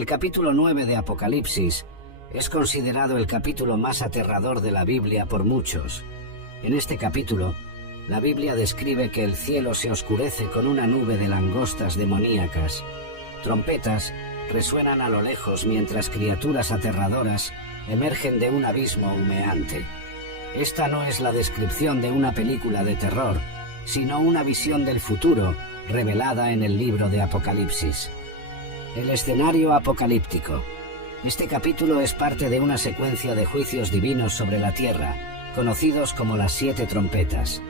El capítulo 9 de Apocalipsis es considerado el capítulo más aterrador de la Biblia por muchos. En este capítulo, la Biblia describe que el cielo se oscurece con una nube de langostas demoníacas. Trompetas resuenan a lo lejos mientras criaturas aterradoras emergen de un abismo humeante. Esta no es la descripción de una película de terror, sino una visión del futuro revelada en el libro de Apocalipsis. El escenario apocalíptico. Este capítulo es parte de una secuencia de juicios divinos sobre la tierra, conocidos como las 7 trompetas.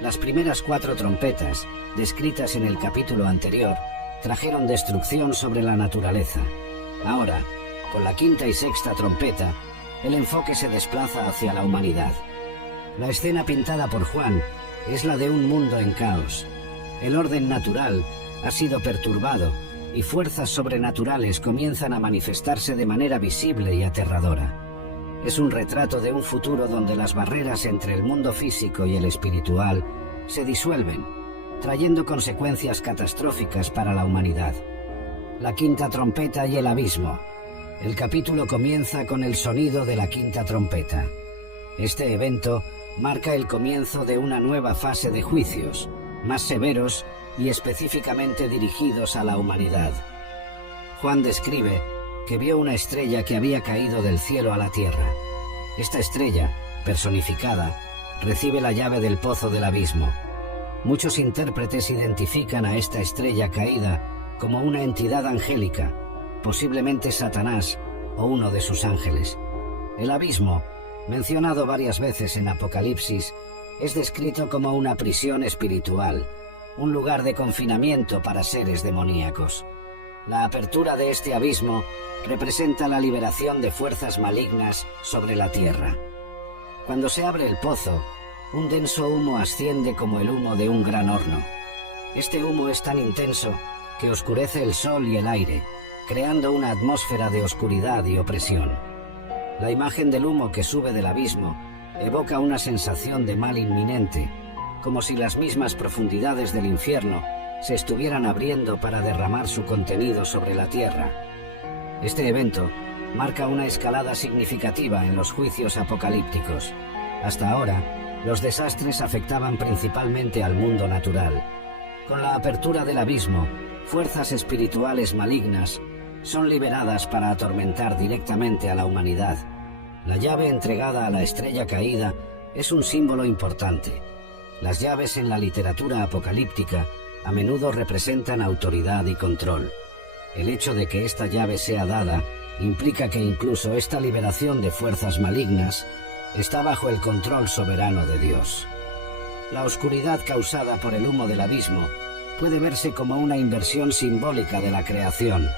Las primeras 4 trompetas, descritas en el capítulo anterior, trajeron destrucción sobre la naturaleza. Ahora, con la 5ª y 6ª trompeta, el enfoque se desplaza hacia la humanidad. La escena pintada por Juan es la de un mundo en caos. El orden natural ha sido perturbado y fuerzas sobrenaturales comienzan a manifestarse de manera visible y aterradora. Es un retrato de un futuro donde las barreras entre el mundo físico y el espiritual se disuelven, trayendo consecuencias catastróficas para la humanidad. La 5ª trompeta y el abismo. El capítulo comienza con el sonido de la 5ª trompeta. Este evento marca el comienzo de una nueva fase de juicios, más severos y específicamente dirigidos a la humanidad. Juan describe que vio una estrella que había caído del cielo a la tierra. Esta estrella, personificada, recibe la llave del pozo del abismo. Muchos intérpretes identifican a esta estrella caída como una entidad angélica, posiblemente Satanás o uno de sus ángeles. El abismo, mencionado varias veces en Apocalipsis, es descrito como una prisión espiritual, un lugar de confinamiento para seres demoníacos. La apertura de este abismo representa la liberación de fuerzas malignas sobre la tierra. Cuando se abre el pozo, un denso humo asciende como el humo de un gran horno. Este humo es tan intenso que oscurece el sol y el aire, creando una atmósfera de oscuridad y opresión. La imagen del humo que sube del abismo evoca una sensación de mal inminente, como si las mismas profundidades del infierno se estuvieran abriendo para derramar su contenido sobre la tierra. Este evento marca una escalada significativa en los juicios apocalípticos. Hasta ahora, los desastres afectaban principalmente al mundo natural. Con la apertura del abismo, fuerzas espirituales malignas son liberadas para atormentar directamente a la humanidad. La llave entregada a la estrella caída es un símbolo importante. Las llaves en la literatura apocalíptica a menudo representan autoridad y control. El hecho de que esta llave sea dada implica que incluso esta liberación de fuerzas malignas está bajo el control soberano de Dios. La oscuridad causada por el humo del abismo puede verse como una inversión simbólica de la creación.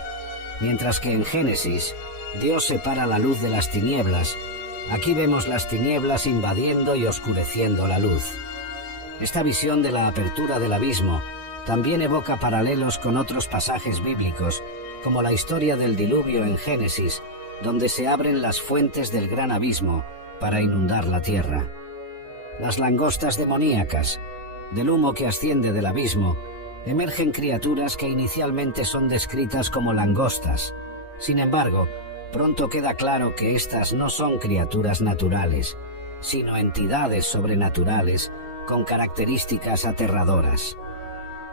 Mientras que en Génesis, Dios separa la luz de las tinieblas, aquí vemos las tinieblas invadiendo y oscureciendo la luz. Esta visión de la apertura del abismo también evoca paralelos con otros pasajes bíblicos, como la historia del diluvio en Génesis, donde se abren las fuentes del gran abismo para inundar la tierra. Las langostas demoníacas. Del humo que asciende del abismo, emergen criaturas que inicialmente son descritas como langostas. Sin embargo, pronto queda claro que estas no son criaturas naturales, sino entidades sobrenaturales con características aterradoras.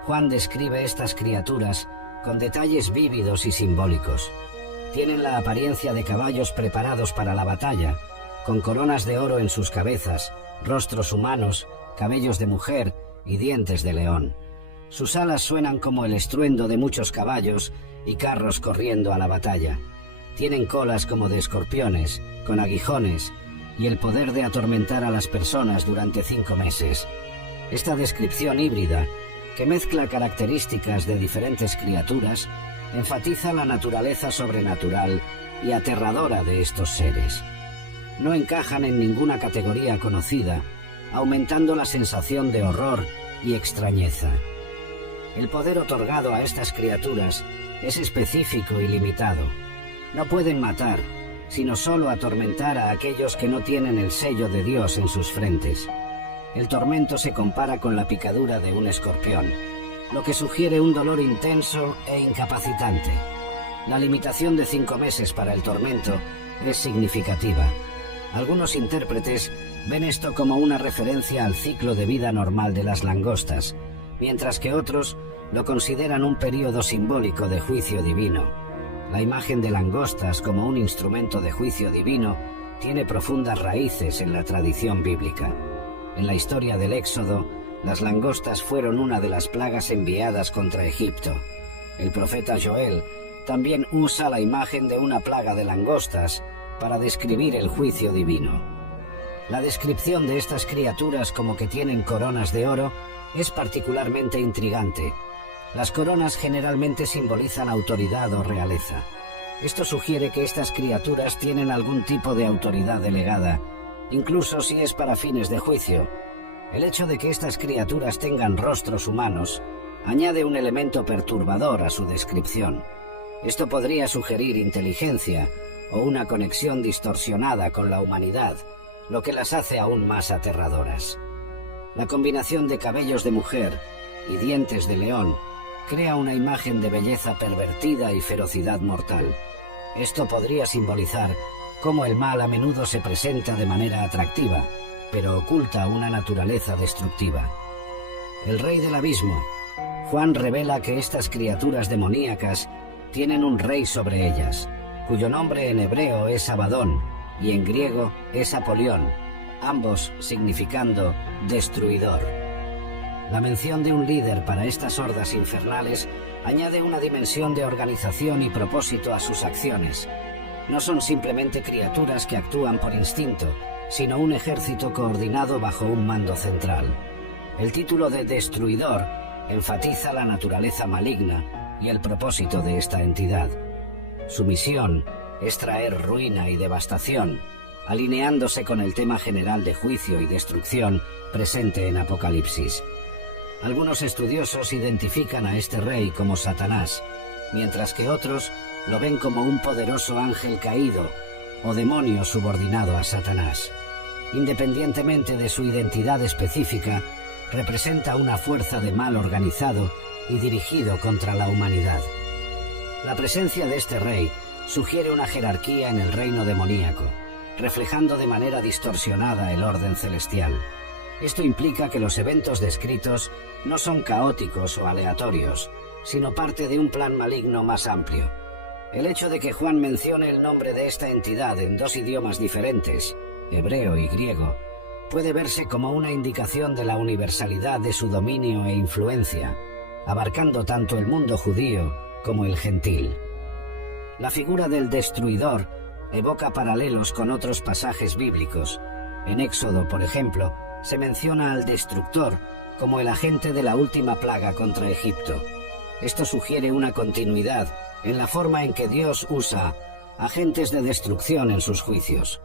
Juan describe estas criaturas con detalles vívidos y simbólicos. Tienen la apariencia de caballos preparados para la batalla, con coronas de oro en sus cabezas, rostros humanos, cabellos de mujer y dientes de león. Sus alas suenan como el estruendo de muchos caballos y carros corriendo a la batalla. Tienen colas como de escorpiones, con aguijones, y el poder de atormentar a las personas durante 5 meses. Esta descripción híbrida, que mezcla características de diferentes criaturas, enfatiza la naturaleza sobrenatural y aterradora de estos seres. No encajan en ninguna categoría conocida, aumentando la sensación de horror y extrañeza. El poder otorgado a estas criaturas es específico y limitado. No pueden matar, sino solo atormentar a aquellos que no tienen el sello de Dios en sus frentes. El tormento se compara con la picadura de un escorpión, lo que sugiere un dolor intenso e incapacitante. La limitación de 5 meses para el tormento es significativa. Algunos intérpretes ven esto como una referencia al ciclo de vida normal de las langostas, mientras que otros lo consideran un período simbólico de juicio divino. La imagen de langostas como un instrumento de juicio divino tiene profundas raíces en la tradición bíblica. En la historia del Éxodo, las langostas fueron una de las plagas enviadas contra Egipto. El profeta Joel también usa la imagen de una plaga de langostas para describir el juicio divino. La descripción de estas criaturas como que tienen coronas de oro es particularmente intrigante. Las coronas generalmente simbolizan autoridad o realeza. Esto sugiere que estas criaturas tienen algún tipo de autoridad delegada, incluso si es para fines de juicio. El hecho de que estas criaturas tengan rostros humanos añade un elemento perturbador a su descripción. Esto podría sugerir inteligencia o una conexión distorsionada con la humanidad, lo que las hace aún más aterradoras. La combinación de cabellos de mujer y dientes de león crea una imagen de belleza pervertida y ferocidad mortal. Esto podría simbolizar cómo el mal a menudo se presenta de manera atractiva, pero oculta una naturaleza destructiva. El rey del abismo. Juan revela que estas criaturas demoníacas tienen un rey sobre ellas, cuyo nombre en hebreo es Abadón y en griego es Apolión, ambos significando destruidor. La mención de un líder para estas hordas infernales añade una dimensión de organización y propósito a sus acciones. No son simplemente criaturas que actúan por instinto, sino un ejército coordinado bajo un mando central. El título de Destruidor enfatiza la naturaleza maligna y el propósito de esta entidad. Su misión es traer ruina y devastación, alineándose con el tema general de juicio y destrucción presente en Apocalipsis. Algunos estudiosos identifican a este rey como Satanás, mientras que otros lo ven como un poderoso ángel caído o demonio subordinado a Satanás. Independientemente de su identidad específica, representa una fuerza de mal organizado y dirigido contra la humanidad. La presencia de este rey sugiere una jerarquía en el reino demoníaco, reflejando de manera distorsionada el orden celestial. Esto implica que los eventos descritos no son caóticos o aleatorios, sino parte de un plan maligno más amplio. El hecho de que Juan mencione el nombre de esta entidad en 2 idiomas diferentes, hebreo y griego, puede verse como una indicación de la universalidad de su dominio e influencia, abarcando tanto el mundo judío como el gentil. La figura del destruidor evoca paralelos con otros pasajes bíblicos. En Éxodo, por ejemplo, se menciona al destructor como el agente de la última plaga contra Egipto. Esto sugiere una continuidad en la forma en que Dios usa agentes de destrucción en sus juicios.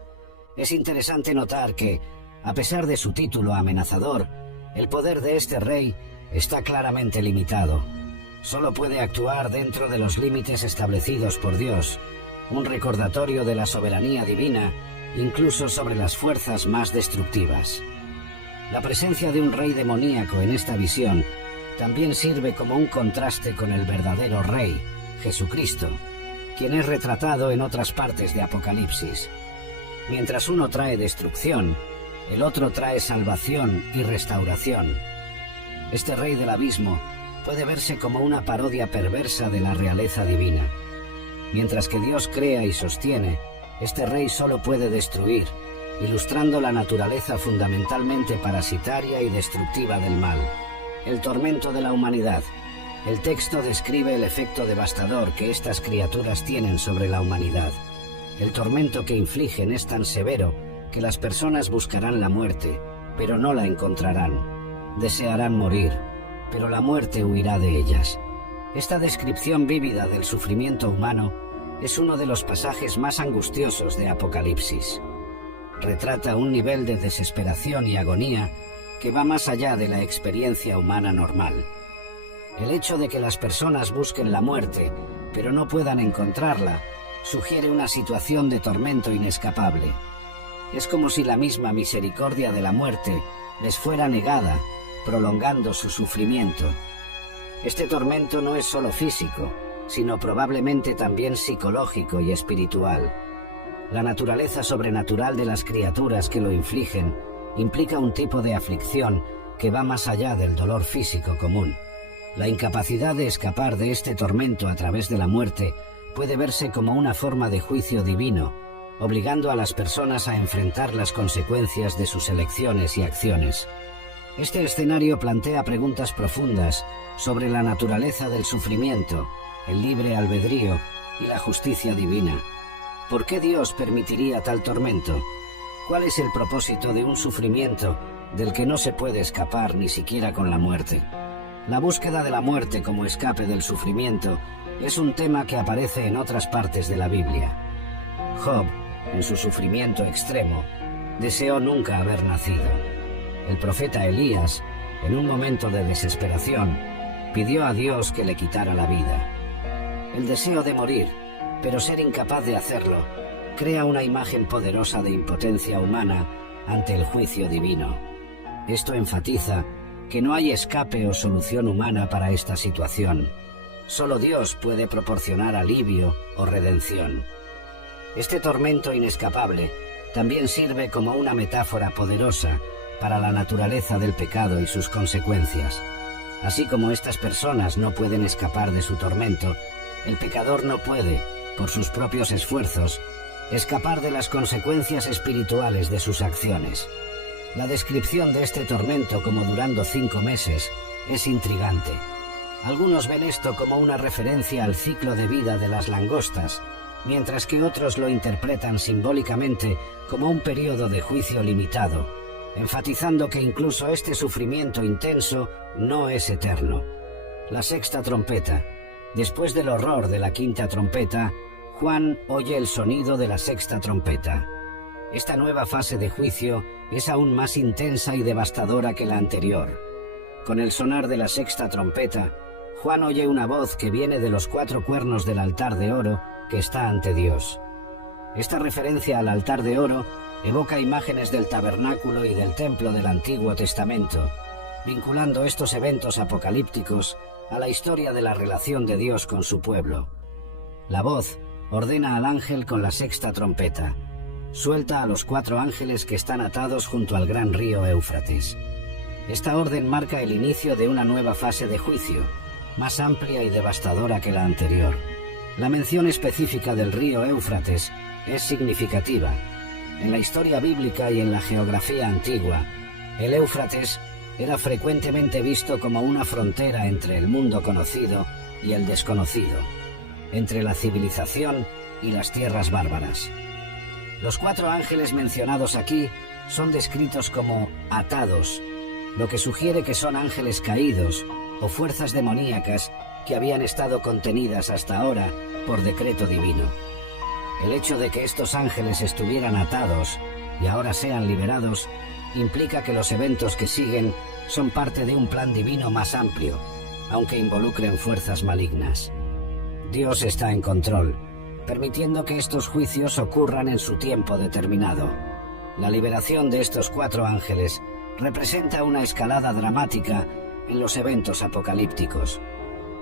Es interesante notar que, a pesar de su título amenazador, el poder de este rey está claramente limitado. Solo puede actuar dentro de los límites establecidos por Dios, un recordatorio de la soberanía divina, incluso sobre las fuerzas más destructivas. La presencia de un rey demoníaco en esta visión también sirve como un contraste con el verdadero rey, Jesucristo, quien es retratado en otras partes de Apocalipsis. Mientras uno trae destrucción, el otro trae salvación y restauración. Este rey del abismo puede verse como una parodia perversa de la realeza divina. Mientras que Dios crea y sostiene, este rey solo puede destruir, ilustrando la naturaleza fundamentalmente parasitaria y destructiva del mal. El tormento de la humanidad. El texto describe el efecto devastador que estas criaturas tienen sobre la humanidad. El tormento que infligen es tan severo que las personas buscarán la muerte, pero no la encontrarán. Desearán morir, pero la muerte huirá de ellas. Esta descripción vívida del sufrimiento humano es uno de los pasajes más angustiosos de Apocalipsis. Retrata un nivel de desesperación y agonía que va más allá de la experiencia humana normal. El hecho de que las personas busquen la muerte, pero no puedan encontrarla, sugiere una situación de tormento inescapable. Es como si la misma misericordia de la muerte les fuera negada, prolongando su sufrimiento. Este tormento no es solo físico, sino probablemente también psicológico y espiritual. La naturaleza sobrenatural de las criaturas que lo infligen implica un tipo de aflicción que va más allá del dolor físico común. La incapacidad de escapar de este tormento a través de la muerte puede verse como una forma de juicio divino, obligando a las personas a enfrentar las consecuencias de sus elecciones y acciones. Este escenario plantea preguntas profundas sobre la naturaleza del sufrimiento, el libre albedrío y la justicia divina. ¿Por qué Dios permitiría tal tormento? ¿Cuál es el propósito de un sufrimiento del que no se puede escapar ni siquiera con la muerte? La búsqueda de la muerte como escape del sufrimiento es un tema que aparece en otras partes de la Biblia. Job, en su sufrimiento extremo, deseó nunca haber nacido. El profeta Elías, en un momento de desesperación, pidió a Dios que le quitara la vida. El deseo de morir, pero ser incapaz de hacerlo, crea una imagen poderosa de impotencia humana ante el juicio divino. Esto enfatiza que no hay escape o solución humana para esta situación. Solo Dios puede proporcionar alivio o redención. Este tormento inescapable también sirve como una metáfora poderosa para la naturaleza del pecado y sus consecuencias. Así como estas personas no pueden escapar de su tormento, el pecador no puede, por sus propios esfuerzos, escapar de las consecuencias espirituales de sus acciones. La descripción de este tormento como durando 5 meses es intrigante. Algunos ven esto como una referencia al ciclo de vida de las langostas, mientras que otros lo interpretan simbólicamente como un periodo de juicio limitado, enfatizando que incluso este sufrimiento intenso no es eterno. La sexta trompeta. Después del horror de la quinta trompeta, Juan oye el sonido de la sexta trompeta. Esta nueva fase de juicio es aún más intensa y devastadora que la anterior. Con el sonar de la sexta trompeta, Juan oye una voz que viene de los 4 cuernos del altar de oro que está ante Dios. Esta referencia al altar de oro evoca imágenes del tabernáculo y del templo del Antiguo Testamento, vinculando estos eventos apocalípticos a la historia de la relación de Dios con su pueblo. La voz ordena al ángel con la sexta trompeta: suelta a los 4 ángeles que están atados junto al gran río Éufrates. Esta orden marca el inicio de una nueva fase de juicio, más amplia y devastadora que la anterior. La mención específica del río Éufrates es significativa. En la historia bíblica y en la geografía antigua, el Éufrates era frecuentemente visto como una frontera entre el mundo conocido y el desconocido, entre la civilización y las tierras bárbaras. Los 4 ángeles mencionados aquí son descritos como atados, lo que sugiere que son ángeles caídos o fuerzas demoníacas que habían estado contenidas hasta ahora por decreto divino. El hecho de que estos ángeles estuvieran atados y ahora sean liberados implica que los eventos que siguen son parte de un plan divino más amplio, aunque involucren fuerzas malignas. Dios está en control, permitiendo que estos juicios ocurran en su tiempo determinado. La liberación de estos 4 ángeles representa una escalada dramática en los eventos apocalípticos.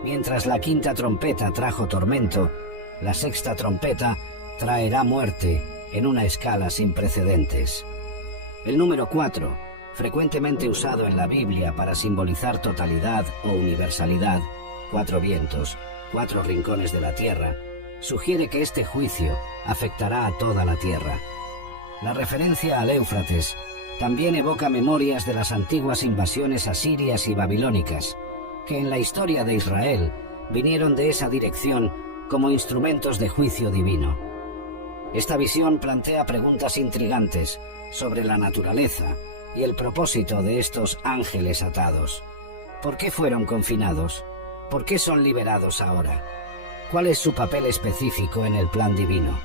Mientras la quinta trompeta trajo tormento, la sexta trompeta traerá muerte en una escala sin precedentes. El número 4, frecuentemente usado en la Biblia para simbolizar totalidad o universalidad, 4 vientos, 4 rincones de la tierra, sugiere que este juicio afectará a toda la tierra. La referencia al Éufrates también evoca memorias de las antiguas invasiones asirias y babilónicas, que en la historia de Israel vinieron de esa dirección como instrumentos de juicio divino. Esta visión plantea preguntas intrigantes sobre la naturaleza y el propósito de estos ángeles atados. ¿Por qué fueron confinados? ¿Por qué son liberados ahora? ¿Cuál es su papel específico en el plan divino?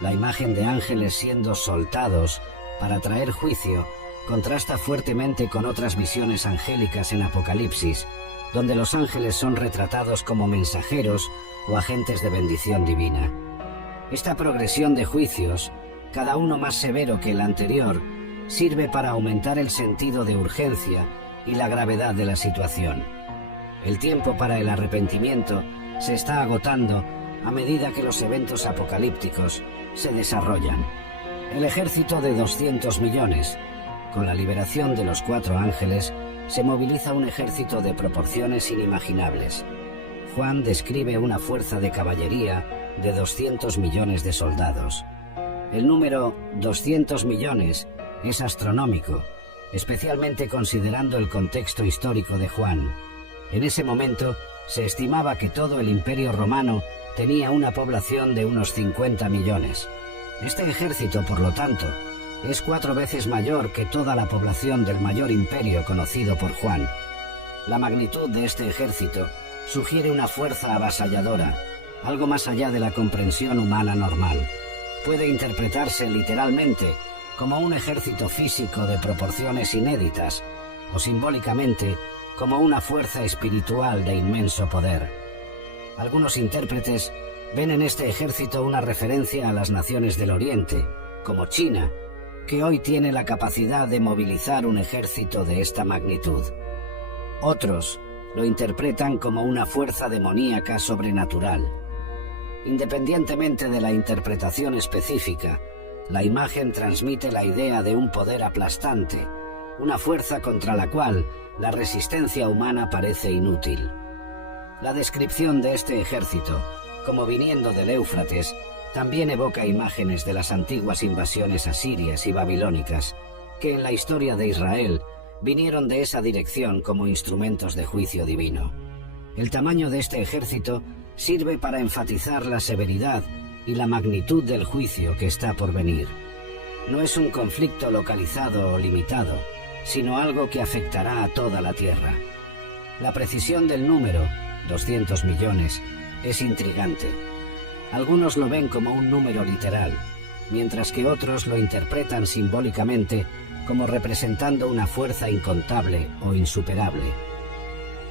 La imagen de ángeles siendo soltados para traer juicio contrasta fuertemente con otras visiones angélicas en Apocalipsis, donde los ángeles son retratados como mensajeros o agentes de bendición divina. Esta progresión de juicios, cada uno más severo que el anterior, sirve para aumentar el sentido de urgencia y la gravedad de la situación. El tiempo para el arrepentimiento se está agotando a medida que los eventos apocalípticos se desarrollan. El ejército de 200 millones. Con la liberación de los 4 ángeles, se moviliza un ejército de proporciones inimaginables. Juan describe una fuerza de caballería de 200 millones de soldados. El número 200 millones es astronómico, especialmente considerando el contexto histórico de Juan. En ese momento, se estimaba que todo el Imperio Romano tenía una población de unos 50 millones. Este ejército, por lo tanto, es 4 veces mayor que toda la población del mayor imperio conocido por Juan. La magnitud de este ejército sugiere una fuerza avasalladora, algo más allá de la comprensión humana normal. Puede interpretarse literalmente como un ejército físico de proporciones inéditas, o simbólicamente como una fuerza espiritual de inmenso poder. Algunos intérpretes ven en este ejército una referencia a las naciones del Oriente, como China, que hoy tiene la capacidad de movilizar un ejército de esta magnitud. Otros lo interpretan como una fuerza demoníaca sobrenatural. Independientemente de la interpretación específica, la imagen transmite la idea de un poder aplastante, una fuerza contra la cual la resistencia humana parece inútil. La descripción de este ejército, como viniendo del Éufrates, también evoca imágenes de las antiguas invasiones asirias y babilónicas, que en la historia de Israel vinieron de esa dirección como instrumentos de juicio divino. El tamaño de este ejército sirve para enfatizar la severidad y la magnitud del juicio que está por venir. No es un conflicto localizado o limitado, sino algo que afectará a toda la tierra. La precisión del número, 200 millones, es intrigante. Algunos lo ven como un número literal, mientras que otros lo interpretan simbólicamente como representando una fuerza incontable o insuperable.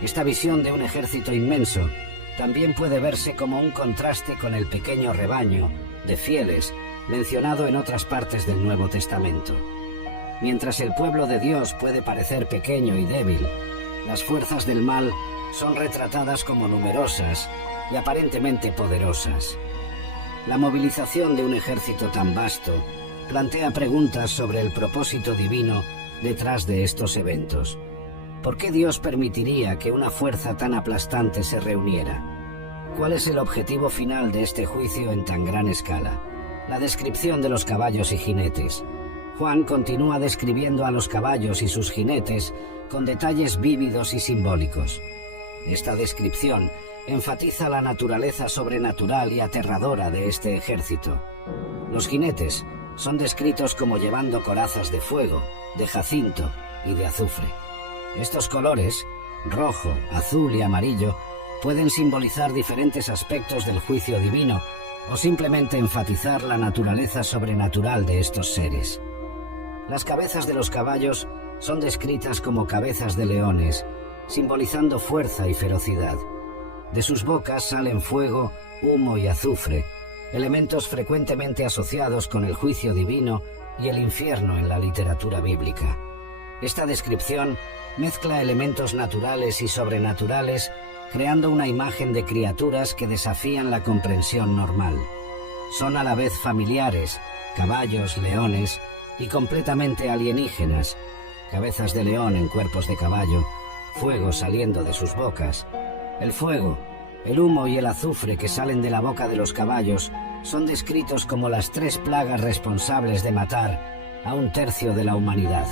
Esta visión de un ejército inmenso también puede verse como un contraste con el pequeño rebaño de fieles mencionado en otras partes del Nuevo Testamento. Mientras el pueblo de Dios puede parecer pequeño y débil, las fuerzas del mal son retratadas como numerosas y aparentemente poderosas. La movilización de un ejército tan vasto plantea preguntas sobre el propósito divino detrás de estos eventos. ¿Por qué Dios permitiría que una fuerza tan aplastante se reuniera? ¿Cuál es el objetivo final de este juicio en tan gran escala? La descripción de los caballos y jinetes. Juan continúa describiendo a los caballos y sus jinetes con detalles vívidos y simbólicos. Esta descripción enfatiza la naturaleza sobrenatural y aterradora de este ejército. Los jinetes son descritos como llevando corazas de fuego, de jacinto y de azufre. Estos colores, rojo, azul y amarillo, pueden simbolizar diferentes aspectos del juicio divino o simplemente enfatizar la naturaleza sobrenatural de estos seres. Las cabezas de los caballos son descritas como cabezas de leones, simbolizando fuerza y ferocidad. De sus bocas salen fuego, humo y azufre, elementos frecuentemente asociados con el juicio divino y el infierno en la literatura bíblica. Esta descripción mezcla elementos naturales y sobrenaturales, creando una imagen de criaturas que desafían la comprensión normal. Son a la vez familiares, caballos, leones, y completamente alienígenas, cabezas de león en cuerpos de caballo, fuego saliendo de sus bocas. El fuego, el humo y el azufre que salen de la boca de los caballos son descritos como las 3 plagas responsables de matar a 1/3 de la humanidad.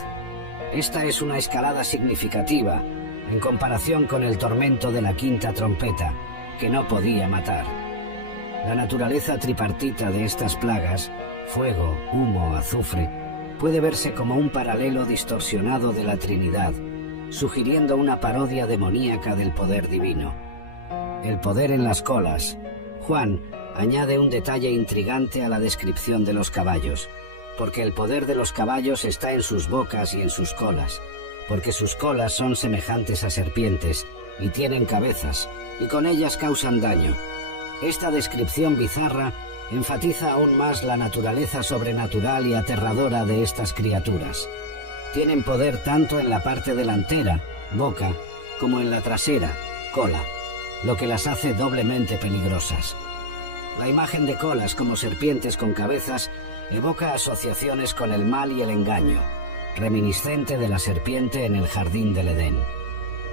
Esta es una escalada significativa en comparación con el tormento de la 5ª trompeta, que no podía matar. La naturaleza tripartita de estas plagas, fuego, humo, azufre, puede verse como un paralelo distorsionado de la Trinidad, sugiriendo una parodia demoníaca del poder divino. El poder en las colas. Juan añade un detalle intrigante a la descripción de los caballos, porque el poder de los caballos está en sus bocas y en sus colas, porque sus colas son semejantes a serpientes y tienen cabezas, y con ellas causan daño. Esta descripción bizarra enfatiza aún más la naturaleza sobrenatural y aterradora de estas criaturas. Tienen poder tanto en la parte delantera, boca, como en la trasera, cola. lo que las hace doblemente peligrosas. La imagen de colas como serpientes con cabezas evoca asociaciones con el mal y el engaño, reminiscente de la serpiente en el jardín del Edén.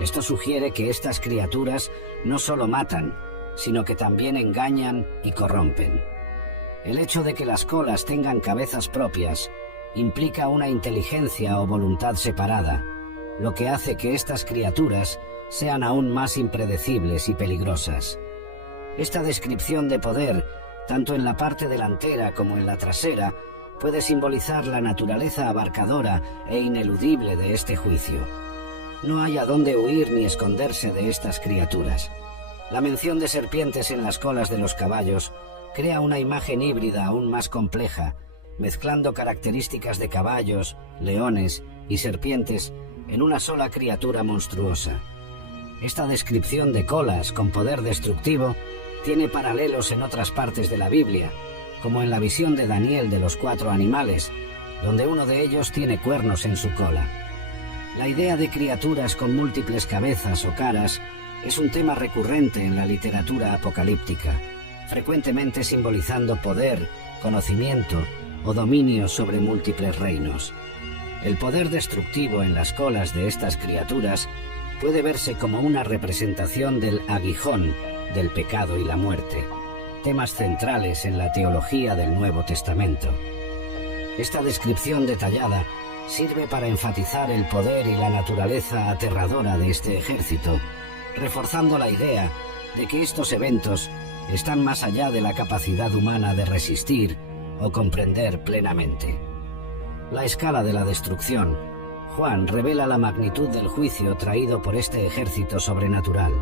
Esto sugiere que estas criaturas no solo matan, sino que también engañan y corrompen. El hecho de que las colas tengan cabezas propias implica una inteligencia o voluntad separada, lo que hace que estas criaturas sean aún más impredecibles y peligrosas. Esta descripción de poder, tanto en la parte delantera como en la trasera, puede simbolizar la naturaleza abarcadora e ineludible de este juicio. No hay a dónde huir ni esconderse de estas criaturas. La mención de serpientes en las colas de los caballos crea una imagen híbrida aún más compleja, mezclando características de caballos, leones y serpientes en una sola criatura monstruosa. Esta descripción de colas con poder destructivo tiene paralelos en otras partes de la Biblia, como en la visión de Daniel de los 4 animales, donde uno de ellos tiene cuernos en su cola. La idea de criaturas con múltiples cabezas o caras es un tema recurrente en la literatura apocalíptica, frecuentemente simbolizando poder, conocimiento o dominio sobre múltiples reinos. El poder destructivo en las colas de estas criaturas puede verse como una representación del aguijón, del pecado y la muerte, temas centrales en la teología del Nuevo Testamento. Esta descripción detallada sirve para enfatizar el poder y la naturaleza aterradora de este ejército, reforzando la idea de que estos eventos están más allá de la capacidad humana de resistir o comprender plenamente. La escala de la destrucción. Juan revela la magnitud del juicio traído por este ejército sobrenatural.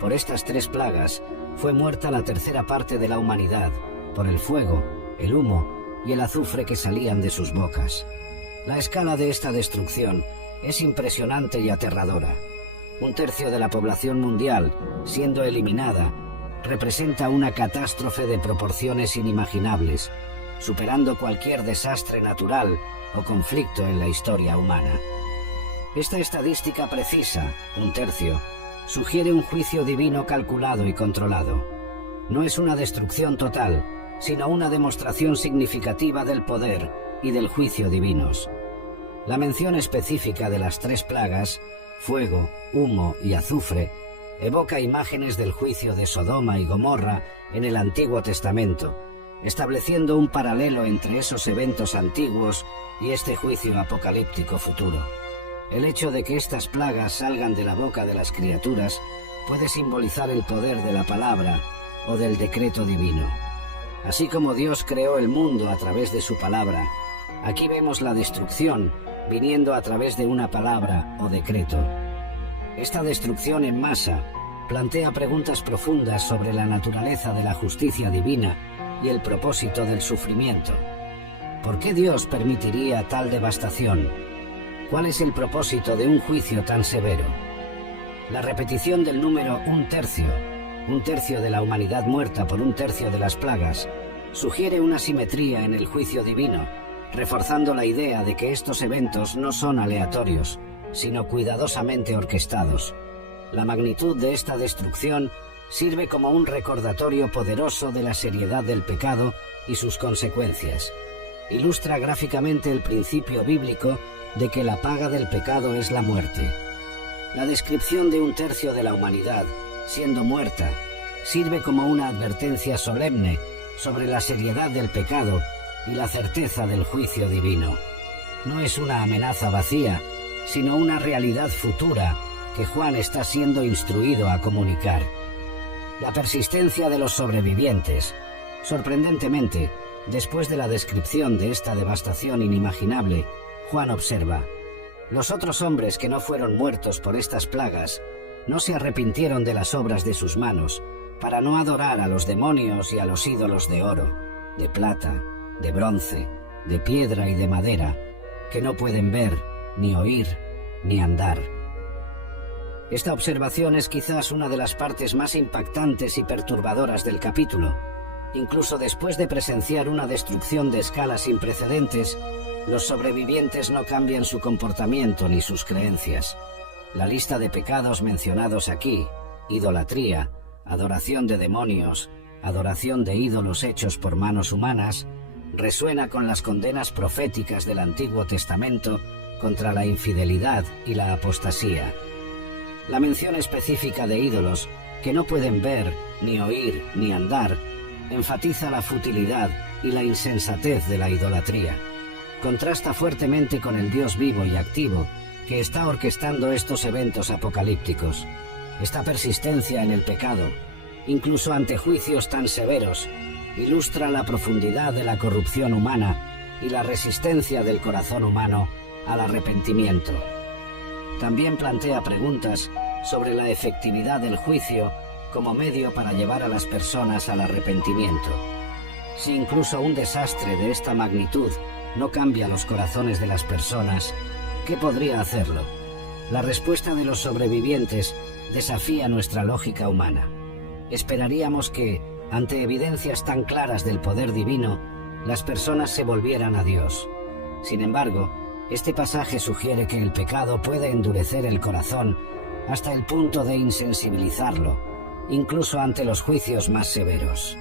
Por estas 3 plagas fue muerta la tercera parte de la humanidad, por el fuego, el humo y el azufre que salían de sus bocas. La escala de esta destrucción es impresionante y aterradora. 1/3 de la población mundial, siendo eliminada, representa una catástrofe de proporciones inimaginables, superando cualquier desastre natural o conflicto en la historia humana. Esta estadística precisa, 1/3, sugiere un juicio divino calculado y controlado. No es una destrucción total, sino una demostración significativa del poder y del juicio divinos. La mención específica de las 3 plagas, fuego, humo y azufre, evoca imágenes del juicio de Sodoma y Gomorra en el Antiguo Testamento, estableciendo un paralelo entre esos eventos antiguos y este juicio apocalíptico futuro. El hecho de que estas plagas salgan de la boca de las criaturas puede simbolizar el poder de la palabra o del decreto divino. Así como Dios creó el mundo a través de su palabra, aquí vemos la destrucción viniendo a través de una palabra o decreto. Esta destrucción en masa plantea preguntas profundas sobre la naturaleza de la justicia divina y el propósito del sufrimiento. ¿Por qué Dios permitiría tal devastación? ¿Cuál es el propósito de un juicio tan severo? La repetición del número 1/3, 1/3 de la humanidad muerta por 1/3 de las plagas, sugiere una simetría en el juicio divino, reforzando la idea de que estos eventos no son aleatorios, sino cuidadosamente orquestados. La magnitud de esta destrucción sirve como un recordatorio poderoso de la seriedad del pecado y sus consecuencias. Ilustra gráficamente el principio bíblico de que la paga del pecado es la muerte. La descripción de 1/3 de la humanidad siendo muerta sirve como una advertencia solemne sobre la seriedad del pecado y la certeza del juicio divino. No es una amenaza vacía, sino una realidad futura que Juan está siendo instruido a comunicar. La persistencia de los sobrevivientes. Sorprendentemente, después de la descripción de esta devastación inimaginable, Juan observa: los otros hombres que no fueron muertos por estas plagas no se arrepintieron de las obras de sus manos para no adorar a los demonios y a los ídolos de oro, de plata, de bronce, de piedra y de madera, que no pueden ver, ni oír, ni andar. Esta observación es quizás una de las partes más impactantes y perturbadoras del capítulo. Incluso después de presenciar una destrucción de escala sin precedentes, los sobrevivientes no cambian su comportamiento ni sus creencias. La lista de pecados mencionados aquí, idolatría, adoración de demonios, adoración de ídolos hechos por manos humanas, resuena con las condenas proféticas del Antiguo Testamento contra la infidelidad y la apostasía. La mención específica de ídolos que no pueden ver, ni oír, ni andar, enfatiza la futilidad y la insensatez de la idolatría. Contrasta fuertemente con el Dios vivo y activo que está orquestando estos eventos apocalípticos. Esta persistencia en el pecado, incluso ante juicios tan severos, ilustra la profundidad de la corrupción humana y la resistencia del corazón humano al arrepentimiento. También plantea preguntas sobre la efectividad del juicio como medio para llevar a las personas al arrepentimiento. Si incluso un desastre de esta magnitud no cambia los corazones de las personas, ¿qué podría hacerlo? La respuesta de los sobrevivientes desafía nuestra lógica humana. Esperaríamos que, ante evidencias tan claras del poder divino, las personas se volvieran a Dios. Sin embargo, este pasaje sugiere que el pecado puede endurecer el corazón hasta el punto de insensibilizarlo, incluso ante los juicios más severos.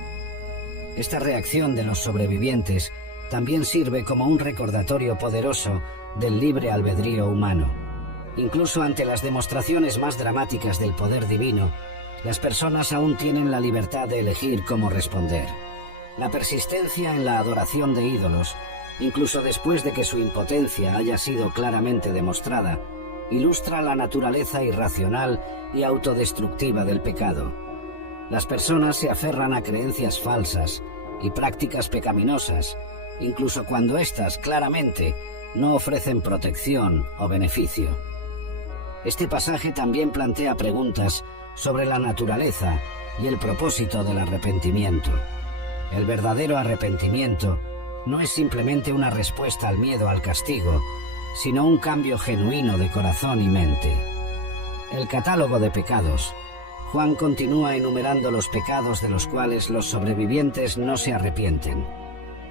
Esta reacción de los sobrevivientes también sirve como un recordatorio poderoso del libre albedrío humano. Incluso ante las demostraciones más dramáticas del poder divino, las personas aún tienen la libertad de elegir cómo responder. La persistencia en la adoración de ídolos, incluso después de que su impotencia haya sido claramente demostrada, ilustra la naturaleza irracional y autodestructiva del pecado. Las personas se aferran a creencias falsas y prácticas pecaminosas, incluso cuando éstas claramente no ofrecen protección o beneficio. Este pasaje también plantea preguntas sobre la naturaleza y el propósito del arrepentimiento. El verdadero arrepentimiento no es simplemente una respuesta al miedo al castigo, sino un cambio genuino de corazón y mente. El catálogo de pecados. Juan continúa enumerando los pecados de los cuales los sobrevivientes no se arrepienten.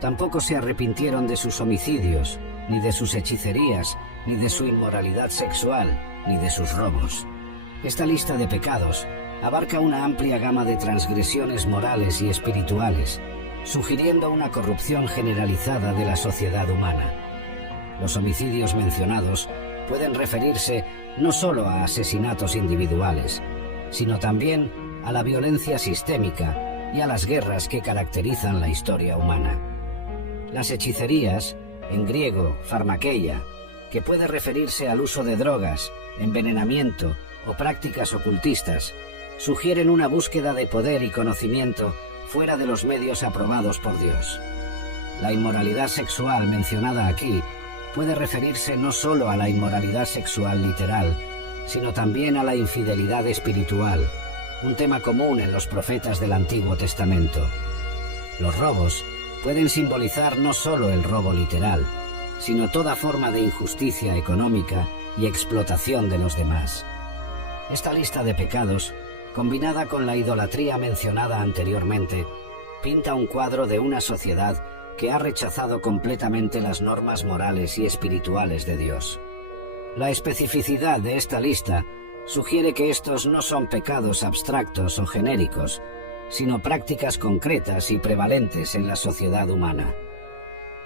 Tampoco se arrepintieron de sus homicidios, ni de sus hechicerías, ni de su inmoralidad sexual, ni de sus robos. Esta lista de pecados abarca una amplia gama de transgresiones morales y espirituales, sugiriendo una corrupción generalizada de la sociedad humana. Los homicidios mencionados pueden referirse no solo a asesinatos individuales, sino también a la violencia sistémica y a las guerras que caracterizan la historia humana. Las hechicerías, en griego pharmakeia, que puede referirse al uso de drogas, envenenamiento o prácticas ocultistas, sugieren una búsqueda de poder y conocimiento fuera de los medios aprobados por Dios. La inmoralidad sexual mencionada aquí puede referirse no solo a la inmoralidad sexual literal, sino también a la infidelidad espiritual, un tema común en los profetas del Antiguo Testamento. Los robos pueden simbolizar no solo el robo literal, sino toda forma de injusticia económica y explotación de los demás. Esta lista de pecados, combinada con la idolatría mencionada anteriormente, pinta un cuadro de una sociedad que ha rechazado completamente las normas morales y espirituales de Dios. La especificidad de esta lista sugiere que estos no son pecados abstractos o genéricos, sino prácticas concretas y prevalentes en la sociedad humana.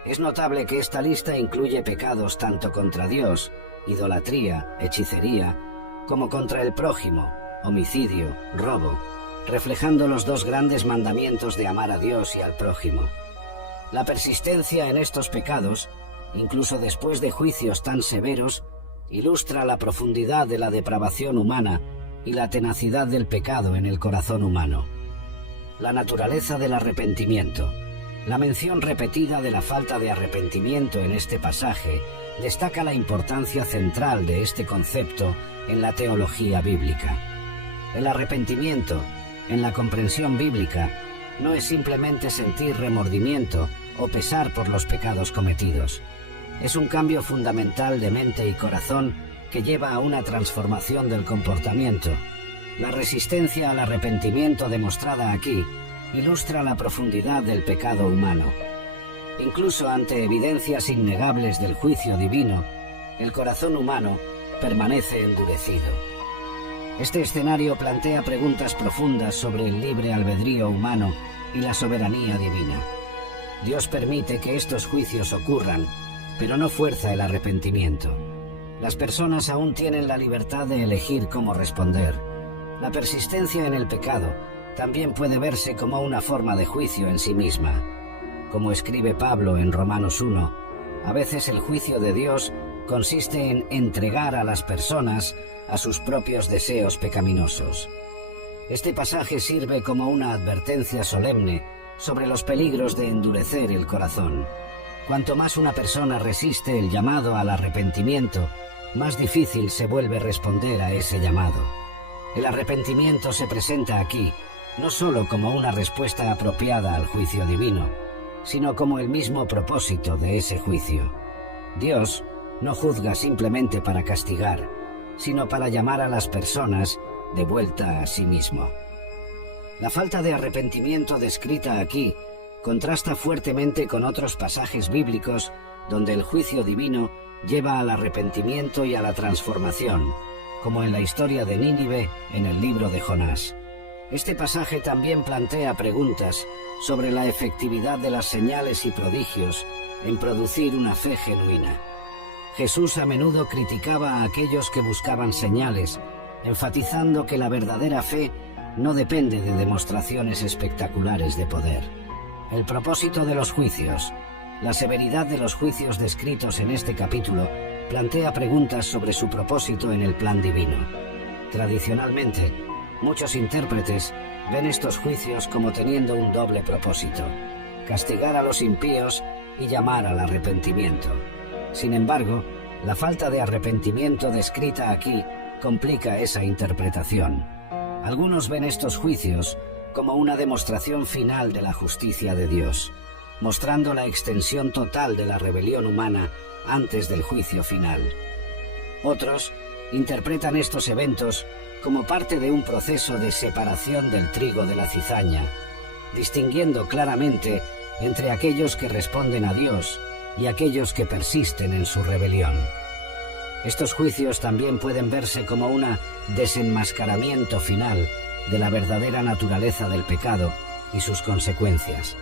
Es notable que esta lista incluye pecados tanto contra Dios, idolatría, hechicería, como contra el prójimo, homicidio, robo, reflejando los dos grandes mandamientos de amar a Dios y al prójimo. La persistencia en estos pecados, incluso después de juicios tan severos, ilustra la profundidad de la depravación humana y la tenacidad del pecado en el corazón humano. La naturaleza del arrepentimiento. La mención repetida de la falta de arrepentimiento en este pasaje destaca la importancia central de este concepto en la teología bíblica. El arrepentimiento, en la comprensión bíblica, no es simplemente sentir remordimiento o pesar por los pecados cometidos. Es un cambio fundamental de mente y corazón que lleva a una transformación del comportamiento. La resistencia al arrepentimiento demostrada aquí ilustra la profundidad del pecado humano. Incluso ante evidencias innegables del juicio divino, el corazón humano permanece endurecido. Este escenario plantea preguntas profundas sobre el libre albedrío humano y la soberanía divina. Dios permite que estos juicios ocurran, pero no fuerza el arrepentimiento. Las personas aún tienen la libertad de elegir cómo responder. La persistencia en el pecado también puede verse como una forma de juicio en sí misma. Como escribe Pablo en Romanos 1, a veces el juicio de Dios consiste en entregar a las personas a sus propios deseos pecaminosos. Este pasaje sirve como una advertencia solemne sobre los peligros de endurecer el corazón. Cuanto más una persona resiste el llamado al arrepentimiento, más difícil se vuelve responder a ese llamado. El arrepentimiento se presenta aquí no solo como una respuesta apropiada al juicio divino, sino como el mismo propósito de ese juicio. Dios no juzga simplemente para castigar, sino para llamar a las personas de vuelta a sí mismo. La falta de arrepentimiento descrita aquí contrasta fuertemente con otros pasajes bíblicos donde el juicio divino lleva al arrepentimiento y a la transformación, como en la historia de Nínive en el libro de Jonás. Este pasaje también plantea preguntas sobre la efectividad de las señales y prodigios en producir una fe genuina. Jesús a menudo criticaba a aquellos que buscaban señales, enfatizando que la verdadera fe no depende de demostraciones espectaculares de poder. El propósito de los juicios, la severidad de los juicios descritos en este capítulo, plantea preguntas sobre su propósito en el plan divino. Tradicionalmente, muchos intérpretes ven estos juicios como teniendo un doble propósito: castigar a los impíos y llamar al arrepentimiento. Sin embargo, la falta de arrepentimiento descrita aquí complica esa interpretación. Algunos ven estos juicios como una demostración final de la justicia de Dios, mostrando la extensión total de la rebelión humana antes del juicio final. Otros interpretan estos eventos como parte de un proceso de separación del trigo de la cizaña, distinguiendo claramente entre aquellos que responden a Dios y aquellos que persisten en su rebelión. Estos juicios también pueden verse como un desenmascaramiento final de la verdadera naturaleza del pecado y sus consecuencias.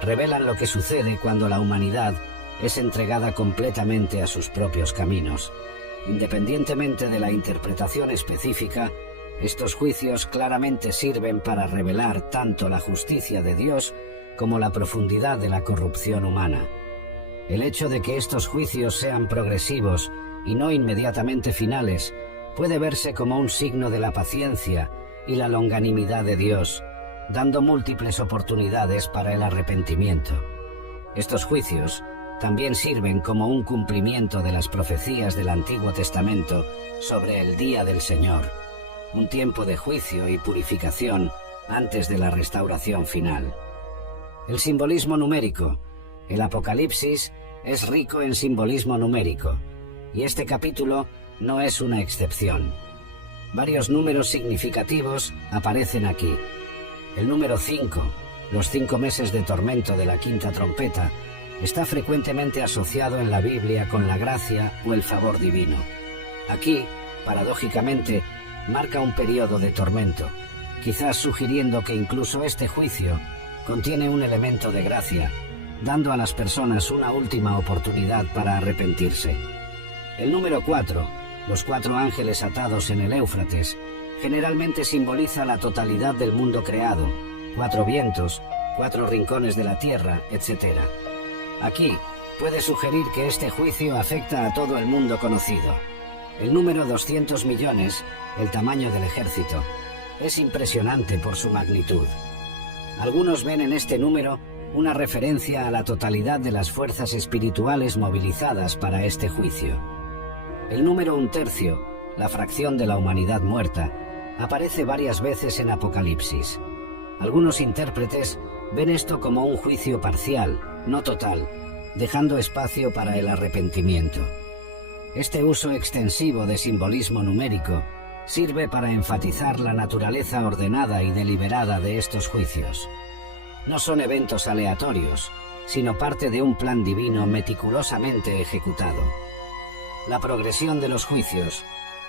Revelan lo que sucede cuando la humanidad es entregada completamente a sus propios caminos. Independientemente de la interpretación específica, estos juicios claramente sirven para revelar tanto la justicia de Dios como la profundidad de la corrupción humana. El hecho de que estos juicios sean progresivos y no inmediatamente finales puede verse como un signo de la paciencia y la longanimidad de Dios, dando múltiples oportunidades para el arrepentimiento. Estos juicios también sirven como un cumplimiento de las profecías del Antiguo Testamento sobre el día del Señor, un tiempo de juicio y purificación antes de la restauración final. El simbolismo numérico. El Apocalipsis es rico en simbolismo numérico, y este capítulo no es una excepción. Varios números significativos aparecen aquí. El número 5, los 5 meses de tormento de la quinta trompeta, está frecuentemente asociado en la Biblia con la gracia o el favor divino. Aquí, paradójicamente, marca un periodo de tormento, quizás sugiriendo que incluso este juicio contiene un elemento de gracia, dando a las personas una última oportunidad para arrepentirse. El número 4, los 4 ángeles atados en el Éufrates, generalmente simboliza la totalidad del mundo creado, 4 vientos, 4 rincones de la tierra, etc. Aquí puede sugerir que este juicio afecta a todo el mundo conocido. El número 200 millones, el tamaño del ejército, es impresionante por su magnitud. Algunos ven en este número una referencia a la totalidad de las fuerzas espirituales movilizadas para este juicio. El número 1/3, la fracción de la humanidad muerta, aparece varias veces en Apocalipsis. Algunos intérpretes ven esto como un juicio parcial, no total, dejando espacio para el arrepentimiento. Este uso extensivo de simbolismo numérico sirve para enfatizar la naturaleza ordenada y deliberada de estos juicios. No son eventos aleatorios, sino parte de un plan divino meticulosamente ejecutado. La progresión de los juicios.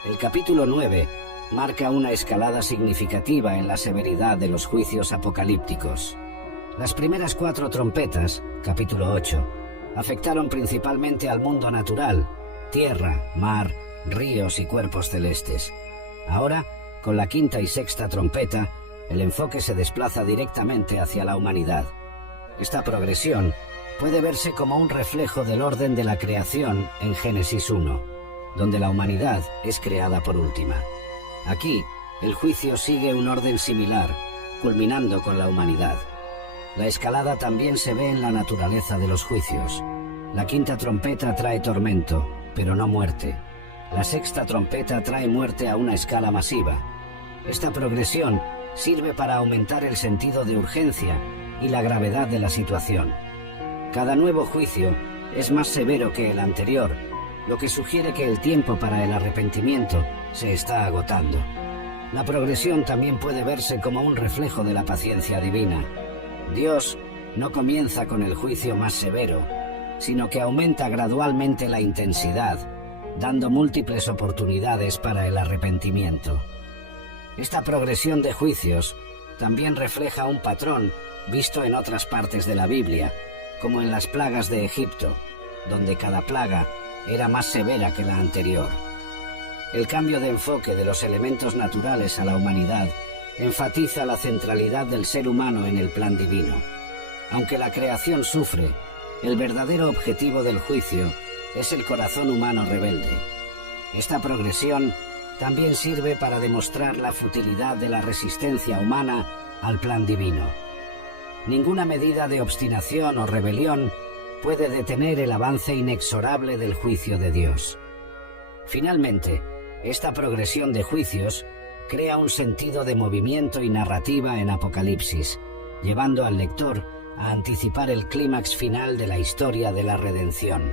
El capítulo 9 marca una escalada significativa en la severidad de los juicios apocalípticos. Las primeras 4 trompetas, capítulo 8, afectaron principalmente al mundo natural, tierra, mar, ríos y cuerpos celestes. Ahora, con la 5ª y 6ª trompeta, el enfoque se desplaza directamente hacia la humanidad. Esta progresión puede verse como un reflejo del orden de la creación en Génesis 1, donde la humanidad es creada por última. Aquí, el juicio sigue un orden similar, culminando con la humanidad. La escalada también se ve en la naturaleza de los juicios. La 5ª trompeta trae tormento, pero no muerte. La 6ª trompeta trae muerte a una escala masiva. Esta progresión sirve para aumentar el sentido de urgencia y la gravedad de la situación. Cada nuevo juicio es más severo que el anterior, lo que sugiere que el tiempo para el arrepentimiento se está agotando. La progresión también puede verse como un reflejo de la paciencia divina. Dios no comienza con el juicio más severo, sino que aumenta gradualmente la intensidad, dando múltiples oportunidades para el arrepentimiento. Esta progresión de juicios también refleja un patrón visto en otras partes de la Biblia, como en las plagas de Egipto, donde cada plaga era más severa que la anterior. El cambio de enfoque de los elementos naturales a la humanidad enfatiza la centralidad del ser humano en el plan divino. Aunque la creación sufre, el verdadero objetivo del juicio es el corazón humano rebelde. Esta progresión también sirve para demostrar la futilidad de la resistencia humana al plan divino. Ninguna medida de obstinación o rebelión puede detener el avance inexorable del juicio de Dios. Finalmente, esta progresión de juicios crea un sentido de movimiento y narrativa en Apocalipsis, llevando al lector a anticipar el clímax final de la historia de la redención.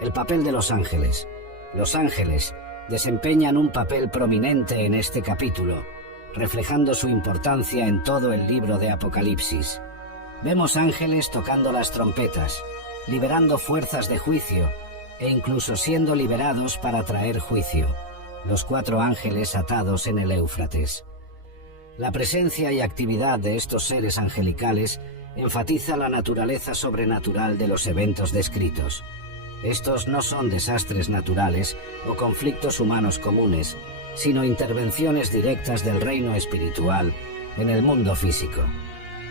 El papel de los ángeles. Los ángeles desempeñan un papel prominente en este capítulo, reflejando su importancia en todo el libro de Apocalipsis. Vemos ángeles tocando las trompetas, liberando fuerzas de juicio e incluso siendo liberados para traer juicio. Los 4 ángeles atados en el Éufrates. La presencia y actividad de estos seres angelicales enfatiza la naturaleza sobrenatural de los eventos descritos. Estos no son desastres naturales o conflictos humanos comunes, sino intervenciones directas del reino espiritual en el mundo físico.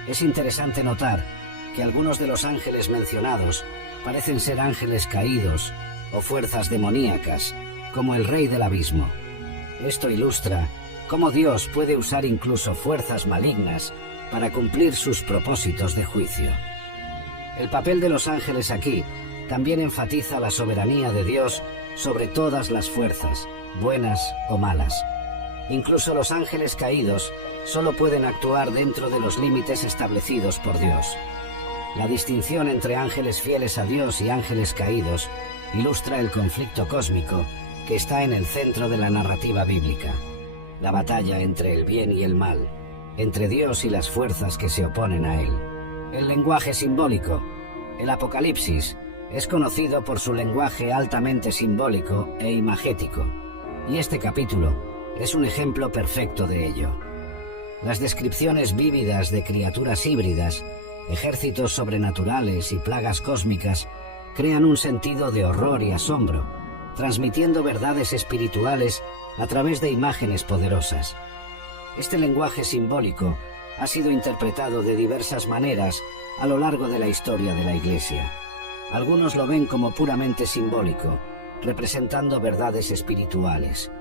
Es interesante notar que algunos de los ángeles mencionados parecen ser ángeles caídos o fuerzas demoníacas, como el rey del abismo. Esto ilustra cómo Dios puede usar incluso fuerzas malignas para cumplir sus propósitos de juicio. El papel de los ángeles aquí también enfatiza la soberanía de Dios sobre todas las fuerzas, buenas o malas. Incluso los ángeles caídos solo pueden actuar dentro de los límites establecidos por Dios. La distinción entre ángeles fieles a Dios y ángeles caídos ilustra el conflicto cósmico que está en el centro de la narrativa bíblica. La batalla entre el bien y el mal, entre Dios y las fuerzas que se oponen a él. El lenguaje simbólico. El Apocalipsis es conocido por su lenguaje altamente simbólico e imagético, y este capítulo es un ejemplo perfecto de ello. Las descripciones vívidas de criaturas híbridas, ejércitos sobrenaturales y plagas cósmicas crean un sentido de horror y asombro, transmitiendo verdades espirituales a través de imágenes poderosas. Este lenguaje simbólico ha sido interpretado de diversas maneras a lo largo de la historia de la Iglesia. Algunos lo ven como puramente simbólico, representando verdades espirituales.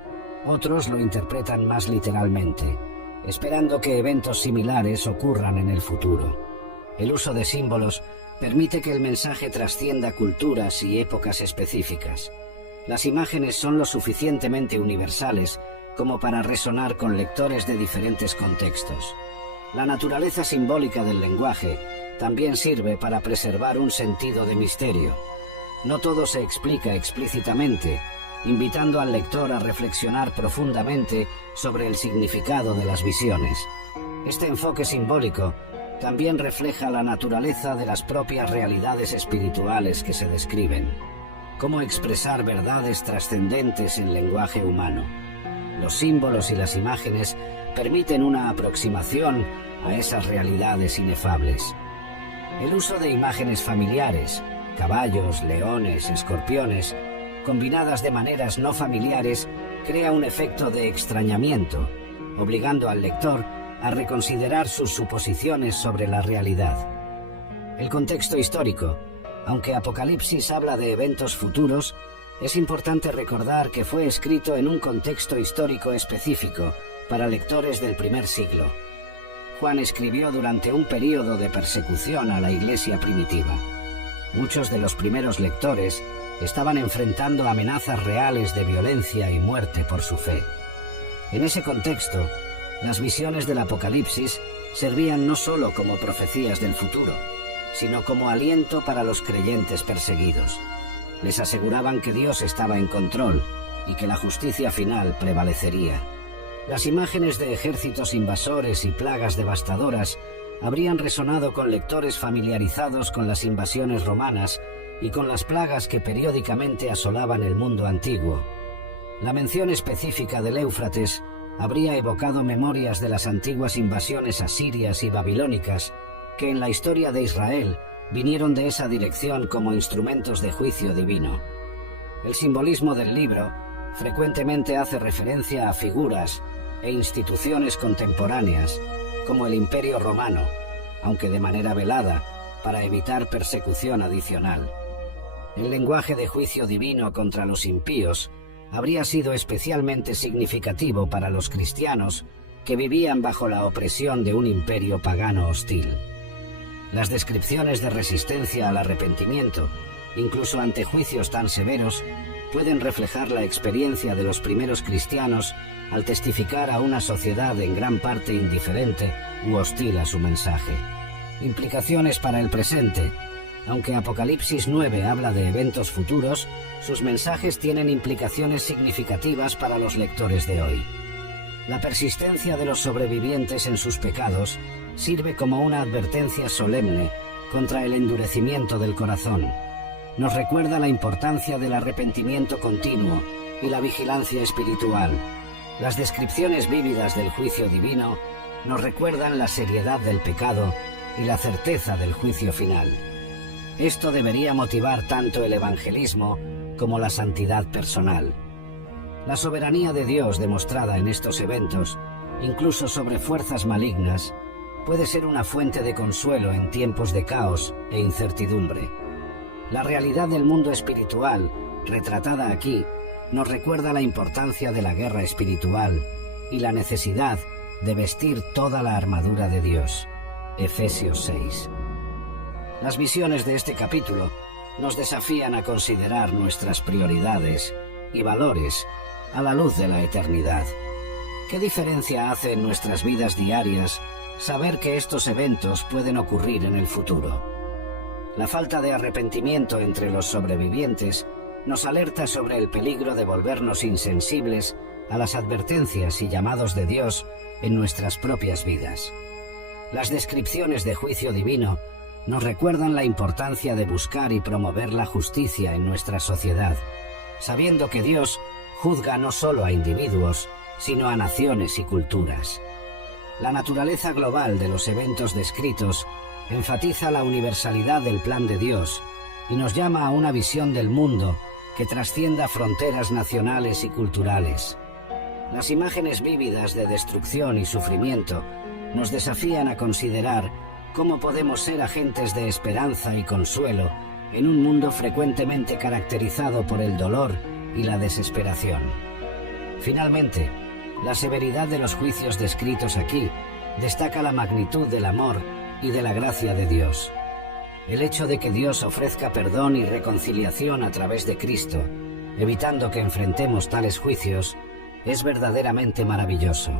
Otros lo interpretan más literalmente, esperando que eventos similares ocurran en el futuro. El uso de símbolos permite que el mensaje trascienda culturas y épocas específicas. Las imágenes son lo suficientemente universales como para resonar con lectores de diferentes contextos. La naturaleza simbólica del lenguaje también sirve para preservar un sentido de misterio. No todo se explica explícitamente, invitando al lector a reflexionar profundamente sobre el significado de las visiones. Este enfoque simbólico también refleja la naturaleza de las propias realidades espirituales que se describen. Cómo expresar verdades trascendentes en lenguaje humano. Los símbolos y las imágenes permiten una aproximación a esas realidades inefables. El uso de imágenes familiares, caballos, leones, escorpiones, combinadas de maneras no familiares, crea un efecto de extrañamiento, obligando al lector a reconsiderar sus suposiciones sobre la realidad. El contexto histórico. Aunque Apocalipsis habla de eventos futuros, es importante recordar que fue escrito en un contexto histórico específico para lectores del primer siglo. Juan escribió durante un período de persecución a la iglesia primitiva. Muchos de los primeros lectores estaban enfrentando amenazas reales de violencia y muerte por su fe. En ese contexto, las visiones del Apocalipsis servían no solo como profecías del futuro, sino como aliento para los creyentes perseguidos. Les aseguraban que Dios estaba en control y que la justicia final prevalecería. Las imágenes de ejércitos invasores y plagas devastadoras habrían resonado con lectores familiarizados con las invasiones romanas y con las plagas que periódicamente asolaban el mundo antiguo. La mención específica del Éufrates habría evocado memorias de las antiguas invasiones asirias y babilónicas que en la historia de Israel vinieron de esa dirección como instrumentos de juicio divino. El simbolismo del libro frecuentemente hace referencia a figuras e instituciones contemporáneas, como el Imperio Romano, aunque de manera velada, para evitar persecución adicional. El lenguaje de juicio divino contra los impíos habría sido especialmente significativo para los cristianos que vivían bajo la opresión de un imperio pagano hostil. Las descripciones de resistencia al arrepentimiento, incluso ante juicios tan severos, pueden reflejar la experiencia de los primeros cristianos al testificar a una sociedad en gran parte indiferente u hostil a su mensaje. Implicaciones para el presente. Aunque Apocalipsis 9 habla de eventos futuros, sus mensajes tienen implicaciones significativas para los lectores de hoy. La persistencia de los sobrevivientes en sus pecados sirve como una advertencia solemne contra el endurecimiento del corazón. Nos recuerda la importancia del arrepentimiento continuo y la vigilancia espiritual. Las descripciones vívidas del juicio divino nos recuerdan la seriedad del pecado y la certeza del juicio final. Esto debería motivar tanto el evangelismo como la santidad personal. La soberanía de Dios demostrada en estos eventos, incluso sobre fuerzas malignas, puede ser una fuente de consuelo en tiempos de caos e incertidumbre. La realidad del mundo espiritual, retratada aquí, nos recuerda la importancia de la guerra espiritual y la necesidad de vestir toda la armadura de Dios. Efesios 6. Las visiones de este capítulo nos desafían a considerar nuestras prioridades y valores a la luz de la eternidad. ¿Qué diferencia hace en nuestras vidas diarias saber que estos eventos pueden ocurrir en el futuro? La falta de arrepentimiento entre los sobrevivientes nos alerta sobre el peligro de volvernos insensibles a las advertencias y llamados de Dios en nuestras propias vidas. Las descripciones de juicio divino nos recuerdan la importancia de buscar y promover la justicia en nuestra sociedad, sabiendo que Dios juzga no solo a individuos, sino a naciones y culturas. La naturaleza global de los eventos descritos enfatiza la universalidad del plan de Dios y nos llama a una visión del mundo que trascienda fronteras nacionales y culturales. Las imágenes vívidas de destrucción y sufrimiento nos desafían a considerar cómo podemos ser agentes de esperanza y consuelo en un mundo frecuentemente caracterizado por el dolor y la desesperación. Finalmente, la severidad de los juicios descritos aquí destaca la magnitud del amor y de la gracia de Dios. El hecho de que Dios ofrezca perdón y reconciliación a través de Cristo, evitando que enfrentemos tales juicios, es verdaderamente maravilloso.